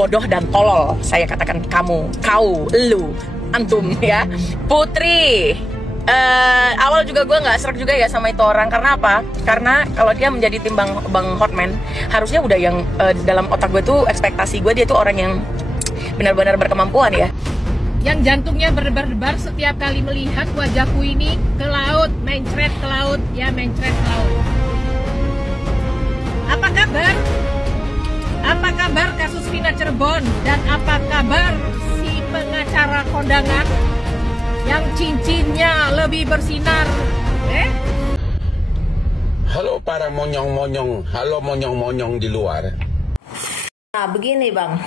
bodoh dan tolol, saya katakan kamu, kau, lu, antum ya. Putri, awal juga gue nggak serak juga ya sama itu orang. Karena apa? Karena kalau dia menjadi tim Bang Hotman, harusnya udah yang dalam otak gue tuh, ekspektasi gue dia tuh orang yang benar-benar berkemampuan ya. Yang jantungnya berdebar-debar setiap kali melihat wajahku ini ke laut, mencret ke laut, ya mencret ke laut. Apa kabar? Apa kabar kasus Vina Cirebon? Dan apa kabar si pengacara kondangan yang cincinnya lebih bersinar? Halo para monyong-monyong, halo monyong-monyong di luar. Nah begini bang,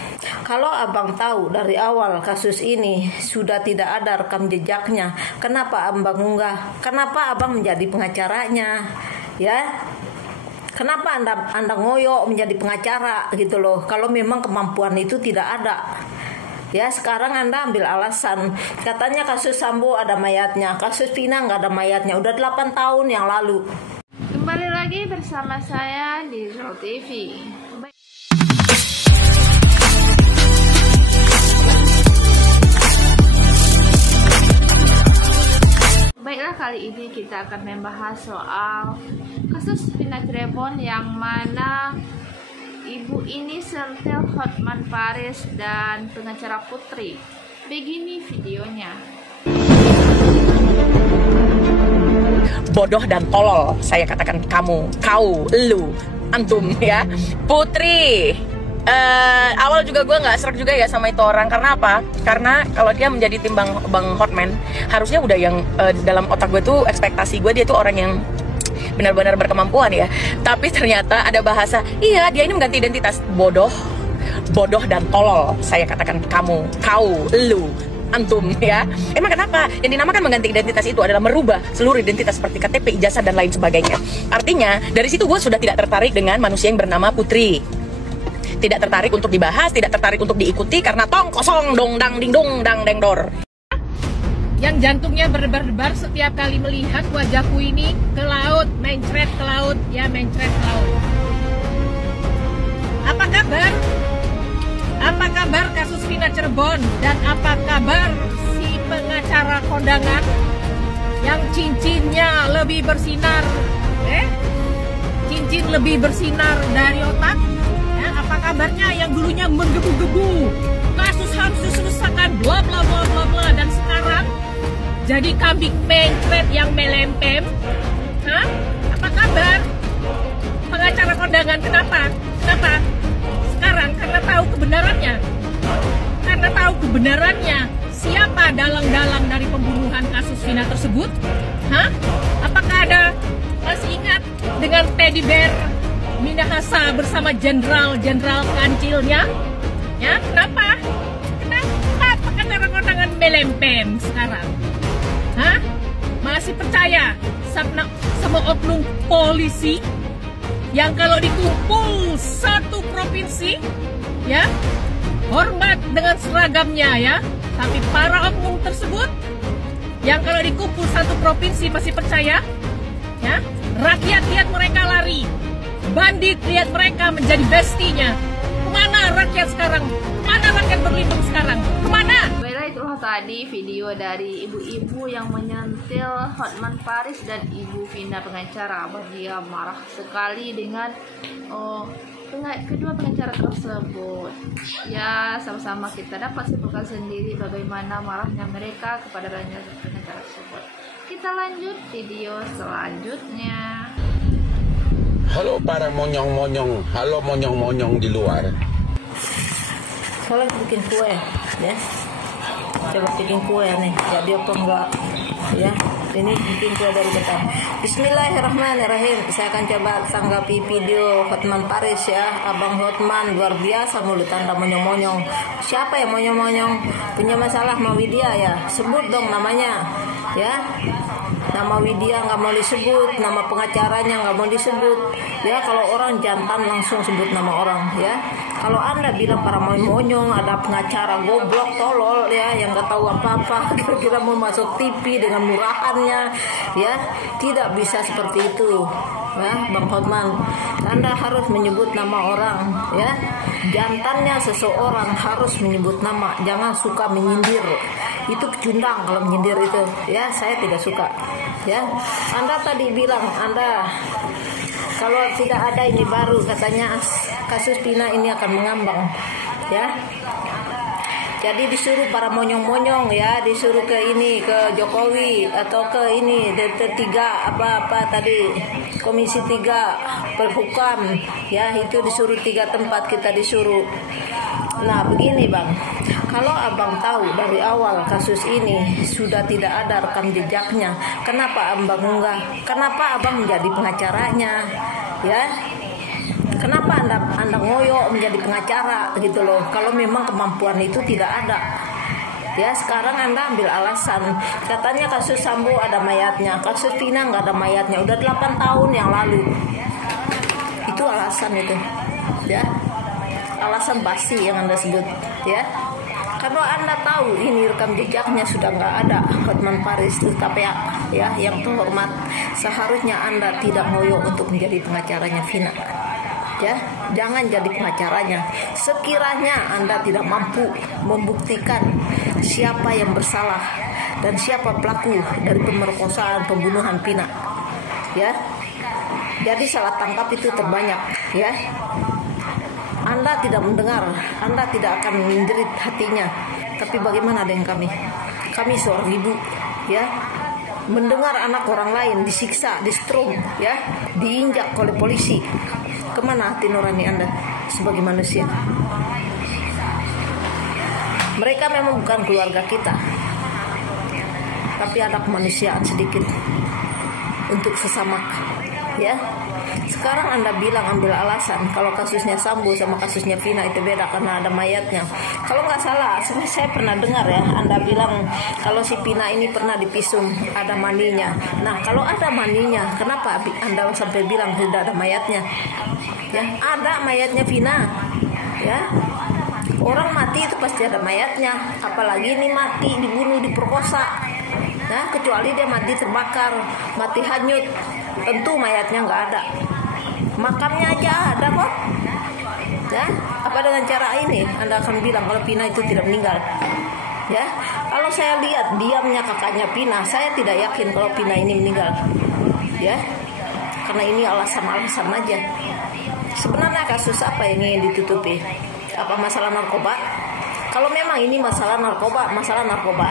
kalau abang tahu dari awal kasus ini sudah tidak ada rekam jejaknya, kenapa abang unggah? Kenapa abang menjadi pengacaranya? Ya, kenapa anda ngoyo menjadi pengacara gitu loh? Kalau memang kemampuan itu tidak ada. Ya sekarang anda ambil alasan, katanya kasus Sambo ada mayatnya, kasus Vina nggak ada mayatnya, udah 8 tahun yang lalu. Kembali lagi bersama saya di Zul TV. Baiklah, kali ini kita akan membahas soal kasus Vina Cirebon yang mana ibu ini sentil Hotman Paris dan pengacara Putri. Begini videonya. Bodoh dan tolol, saya katakan kamu, kau, lu, antum ya. Putri, awal juga gue nggak serak juga ya sama itu orang. Karena apa? Karena kalau dia menjadi tim Bang Hotman, harusnya udah yang dalam otak gue tuh, ekspektasi gue dia tuh orang yang benar-benar berkemampuan ya. Tapi ternyata ada bahasa, iya dia ini mengganti identitas. Bodoh dan tolol, saya katakan kamu, kau, lu, antum ya. Emang kenapa? Yang dinamakan mengganti identitas itu adalah merubah seluruh identitas seperti KTP, ijazah dan lain sebagainya. Artinya dari situ gue sudah tidak tertarik dengan manusia yang bernama Putri. Tidak tertarik untuk dibahas, tidak tertarik untuk diikuti karena tong kosong dong dang ding dong dang deng dor. Yang jantungnya berdebar-debar setiap kali melihat wajahku ini ke laut, mencret ke laut, ya mencret ke laut. Apa kabar? Apa kabar kasus Vina Cirebon? Dan apa kabar si pengacara kondangan yang cincinnya lebih bersinar? Cincin lebih bersinar dari otak? Apa kabarnya yang dulunya menggebu-gebu, kasus harus diselesaikan, bla bla bla bla bla, dan sekarang jadi kambing mencret yang melempem? Apa kabar pengacara kondangan? Kenapa? Sekarang karena tahu kebenarannya. Karena tahu kebenarannya siapa dalang-dalang dari pembunuhan kasus Vina tersebut? Apakah ada masih ingat dengan teddy bear Minahasa bersama jenderal kancilnya? Ya, kenapa pengacara kondangan melempem sekarang? Masih percaya sama oknum polisi yang kalau dikumpul satu provinsi, ya, hormat dengan seragamnya ya, tapi para oknum tersebut yang kalau dikumpul satu provinsi masih percaya, ya, rakyat lihat mereka lari. Bandit lihat mereka menjadi bestinya. Kemana rakyat sekarang? Kemana rakyat berlindung sekarang? Kemana? Baiklah, itulah tadi video dari ibu-ibu yang menyentil Hotman Paris dan ibu Vina pengacara. Dia marah sekali dengan kedua pengacara tersebut. Ya, sama-sama kita dapat simpulkan sendiri bagaimana marahnya mereka kepada pengacara tersebut. Kita lanjut video selanjutnya. Halo para monyong-monyong, halo monyong-monyong di luar. Soalnya bikin kue, ya. Coba bikin kue nih, jadi apa enggak? Ya, ini bikin kue dari kita. Bismillahirrahmanirrahim. Saya akan coba tanggapi video Hotman Paris ya. Abang Hotman luar biasa mulut Anda monyong-monyong. Siapa yang monyong-monyong? Punya masalah sama Widya ya? Sebut dong namanya, ya. Nama Widya nggak mau disebut, nama pengacaranya nggak mau disebut. Ya kalau orang jantan langsung sebut nama orang ya. Kalau Anda bilang para monyong, ada pengacara goblok tolol ya yang nggak tahu apa-apa, kira-kira mau masuk TV dengan murahannya ya, tidak bisa seperti itu ya Bang Hotman, Anda harus menyebut nama orang, ya. Jantannya seseorang harus menyebut nama, jangan suka menyindir. Itu pecundang kalau menyindir itu, ya. Saya tidak suka, ya. Anda tadi bilang Anda kalau tidak ada ini baru, katanya kasus Pina ini akan mengambang, ya. Jadi disuruh para monyong-monyong, ya, disuruh ke ini, ke Jokowi atau ke ini tiga apa tadi Komisi 3 Perhukam, ya, itu disuruh 3 tempat kita disuruh. Nah begini Bang, kalau Abang tahu dari awal kasus ini sudah tidak ada rekam jejaknya, kenapa Abang enggak? Kenapa Abang menjadi pengacaranya, ya? Kenapa anda ngoyo menjadi pengacara gitu loh? Kalau memang kemampuan itu tidak ada, ya. Sekarang Anda ambil alasan, katanya kasus Sambo ada mayatnya, kasus Pina nggak ada mayatnya, udah 8 tahun yang lalu. Itu alasan itu, ya. Alasan basi yang Anda sebut, ya. Kalau Anda tahu ini rekam jejaknya sudah nggak ada, Hotman Paris itu KPA, ya, yang terhormat, seharusnya Anda tidak ngoyo untuk menjadi pengacaranya Vina. Ya, jangan jadi pengacaranya. Sekiranya Anda tidak mampu membuktikan siapa yang bersalah dan siapa pelaku dari pemerkosaan pembunuhan Pina, ya. Jadi salah tangkap itu terbanyak, ya. Anda tidak mendengar, Anda tidak akan menjerit hatinya. Tapi bagaimana dengan kami? Kami seorang ibu, ya, mendengar anak orang lain disiksa, di-strum, ya, diinjak oleh polisi. Kemana hati nurani Anda sebagai manusia? Mereka memang bukan keluarga kita, tapi ada kemanusiaan sedikit untuk sesama, ya. Sekarang Anda bilang ambil alasan kalau kasusnya Sambo sama kasusnya Vina itu beda karena ada mayatnya. Kalau nggak salah, saya pernah dengar, ya, Anda bilang kalau si Pina ini pernah dipisum, ada maninya. Nah, kalau ada maninya, kenapa Anda sampai bilang tidak ada mayatnya? Ya, ada mayatnya Vina, ya. Orang mati itu pasti ada mayatnya, apalagi ini mati dibunuh, diperkosa, ya, kecuali dia mati terbakar, mati hanyut, tentu mayatnya nggak ada. Makamnya aja ada kok, ya. Apa dengan cara ini Anda akan bilang kalau Pina itu tidak meninggal, ya? Kalau saya lihat diamnya kakaknya Pina, saya tidak yakin kalau Pina ini meninggal, ya, karena ini alasan-alasan aja. Sebenarnya kasus apa yang ingin ditutupi? Apa masalah narkoba? Kalau memang ini masalah narkoba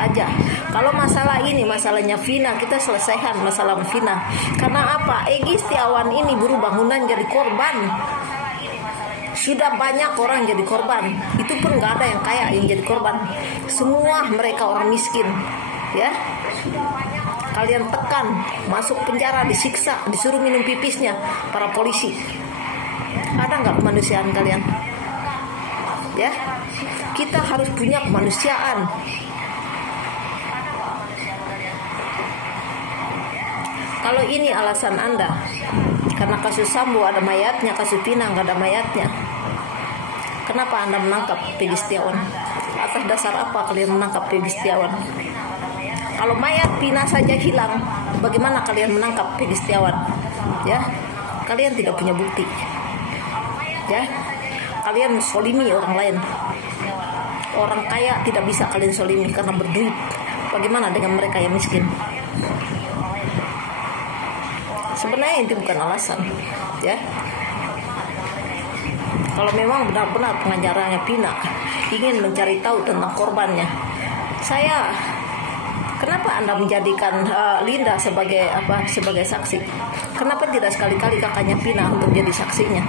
aja. Kalau masalah ini, masalahnya Vina, kita selesaikan masalah Vina. Karena apa? Egy Setiawan ini buruh bangunan jadi korban. Sudah banyak orang jadi korban. Itu pun nggak ada yang kaya yang jadi korban. Semua mereka orang miskin, ya. Kalian tekan, masuk penjara, disiksa, disuruh minum pipisnya para polisi. Ada nggak kemanusiaan kalian? Ya, kita harus punya kemanusiaan. Kalau ini alasan Anda, karena kasus Sambo ada mayatnya, kasus Pina nggak ada mayatnya, kenapa Anda menangkap Egy Setiawan? Atas dasar apa kalian menangkap Egy Setiawan? Kalau mayat Pina saja hilang, bagaimana kalian menangkap Egy Setiawan? Ya, kalian tidak punya bukti. Ya, kalian solimi orang lain. Orang kaya tidak bisa kalian solimi karena berduit. Bagaimana dengan mereka yang miskin? Sebenarnya itu bukan alasan, ya. Kalau memang benar-benar pengacaranya Pina ingin mencari tahu tentang korbannya, kenapa Anda menjadikan Linda sebagai saksi? Kenapa tidak sekali-kali kakaknya Pina untuk jadi saksinya?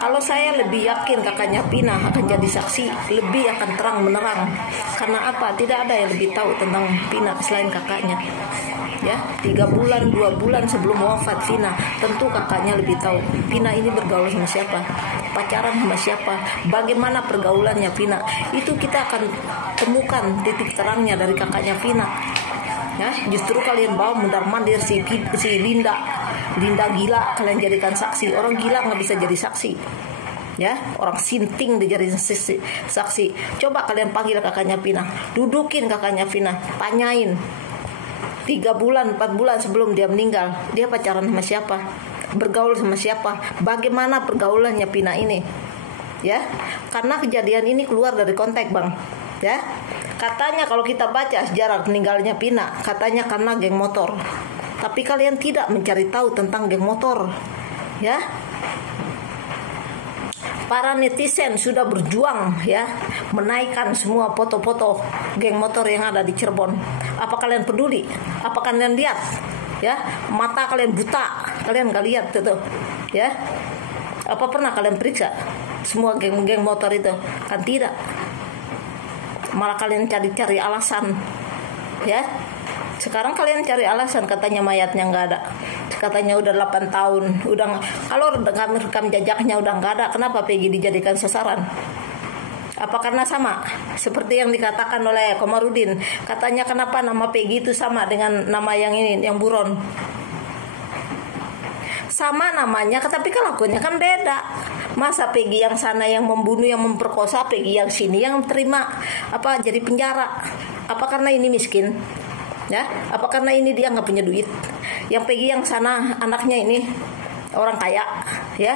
Kalau saya lebih yakin kakaknya Pina akan jadi saksi, lebih akan terang menerang. Karena apa? Tidak ada yang lebih tahu tentang Pina selain kakaknya. Ya, 3 bulan, 2 bulan sebelum wafat Pina, tentu kakaknya lebih tahu Pina ini bergaul sama siapa, pacaran sama siapa, bagaimana pergaulannya Pina. Itu kita akan temukan titik terangnya dari kakaknya Pina. Ya, justru kalian bawa mundar-mandir si Linda gila kalian jadikan saksi. Orang gila nggak bisa jadi saksi, ya. Orang sinting dijadikan saksi. Coba kalian panggil kakaknya Pina, dudukin kakaknya Pina, tanyain 3 bulan 4 bulan sebelum dia meninggal dia pacaran sama siapa, bergaul sama siapa, bagaimana pergaulannya Pina ini, ya. Karena kejadian ini keluar dari konteks, Bang, ya. Katanya kalau kita baca sejarah meninggalnya Pina, katanya karena geng motor. Tapi kalian tidak mencari tahu tentang geng motor, ya. Para netizen sudah berjuang, ya, menaikkan semua foto-foto geng motor yang ada di Cirebon. Apa kalian peduli? Apa kalian lihat? Ya, mata kalian buta, kalian nggak lihat itu, ya. Apa pernah kalian periksa semua geng-geng motor itu? Kan tidak. Malah kalian cari-cari alasan, ya. Sekarang kalian cari alasan, katanya mayatnya nggak ada, katanya udah 8 tahun, udah. Kalau rekam jejaknya udah nggak ada, kenapa Peggy dijadikan sasaran? Apa karena sama seperti yang dikatakan oleh Komarudin, katanya kenapa nama Peggy itu sama dengan nama yang ini, yang buron? Sama namanya, tapi kelakuannya kan beda. Masa Peggy yang sana yang membunuh, yang memperkosa, Peggy yang sini yang terima apa jadi penjara? Apa karena ini miskin? Ya, apa karena ini dia nggak punya duit? Yang Peggy yang sana anaknya ini orang kaya, ya.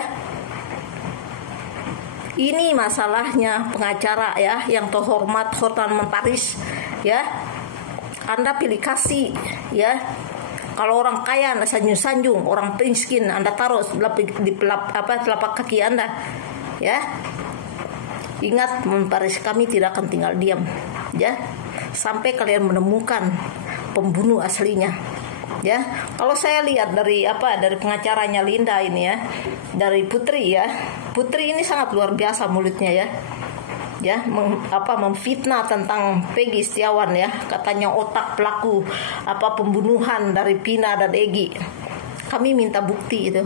Ini masalahnya pengacara, ya, yang terhormat Hotman Paris, ya. Anda pilih kasih, ya. Kalau orang kaya Anda sanjung-sanjung, orang miskin Anda taruh di telapak kaki Anda, ya. Ingat, Paris, kami tidak akan tinggal diam, ya, sampai kalian menemukan pembunuh aslinya. Ya, kalau saya lihat dari pengacaranya Linda ini, ya, dari Putri, ya, Putri ini sangat luar biasa mulutnya, ya, memfitnah tentang Peggy Setiawan, ya, katanya otak pelaku pembunuhan dari Pina dan Egy. Kami minta bukti itu,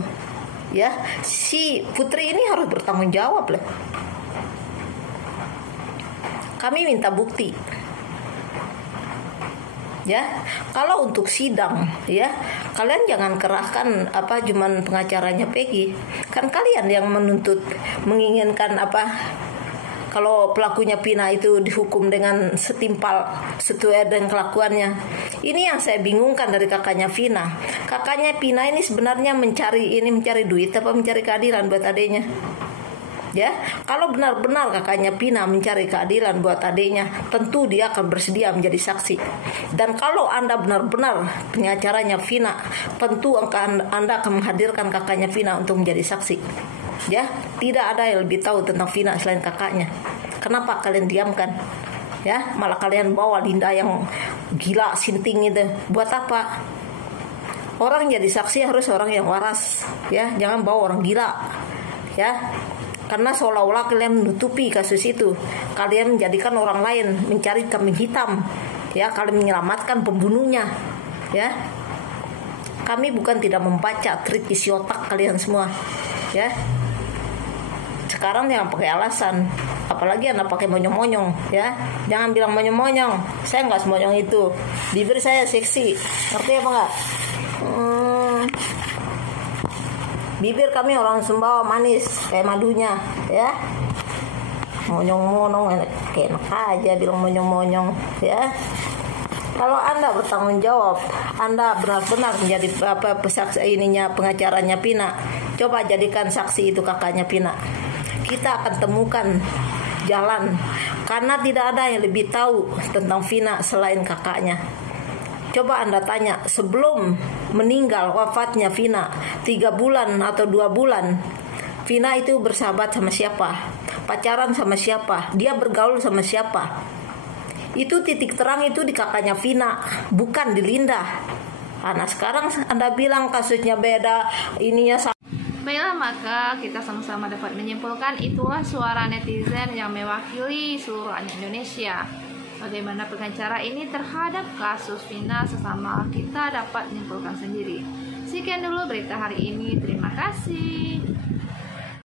ya, si Putri ini harus bertanggung jawab lah. Kami minta bukti. Ya, kalau untuk sidang, ya, kalian jangan kerahkan cuman pengacaranya Peggy. Kan kalian yang menuntut, menginginkan kalau pelakunya Pina itu dihukum dengan setimpal sesuai dengan kelakuannya. Ini yang saya bingungkan dari kakaknya Vina. Kakaknya Pina ini sebenarnya mencari duit apa mencari keadilan buat adiknya? Ya, kalau benar-benar kakaknya Pina mencari keadilan buat adiknya, tentu dia akan bersedia menjadi saksi. Dan kalau Anda benar-benar pengacaranya Vina, tentu Anda akan menghadirkan kakaknya Vina untuk menjadi saksi. Ya, tidak ada yang lebih tahu tentang Vina selain kakaknya. Kenapa kalian diamkan? Ya, malah kalian bawa Linda yang gila sinting itu. Buat apa? Orang jadi saksi harus orang yang waras, ya, jangan bawa orang gila. Ya. Karena seolah-olah kalian menutupi kasus itu, kalian menjadikan orang lain mencari kambing hitam, ya, kalian menyelamatkan pembunuhnya, ya. Kami bukan tidak membaca trik isi otak kalian semua, ya. Sekarang jangan pakai alasan, apalagi Anda pakai monyong-monyong, ya. Jangan bilang monyong-monyong, saya nggak semonyong itu, bibir saya seksi, ngerti apa nggak? Bibir kami orang Sumbawa manis kayak madunya, ya. Monyong-monyong enak aja bilang monyong-monyong, ya. Kalau Anda bertanggung jawab, Anda benar-benar menjadi saksi pengacaranya Pina, coba jadikan saksi itu kakaknya Pina. Kita akan temukan jalan, karena tidak ada yang lebih tahu tentang Vina selain kakaknya. Coba Anda tanya, sebelum meninggal wafatnya Vina 3 bulan atau 2 bulan, Vina itu bersahabat sama siapa? Pacaran sama siapa? Dia bergaul sama siapa? Itu titik terang itu di kakaknya Vina, bukan di Linda. Nah, sekarang Anda bilang kasusnya beda, ininya sama. Baiklah, maka kita sama-sama dapat menyimpulkan itulah suara netizen yang mewakili seluruh rakyat Indonesia. Bagaimana pengacara ini terhadap kasus Vina sesama kita dapat menyimpulkan sendiri. Sekian dulu berita hari ini. Terima kasih.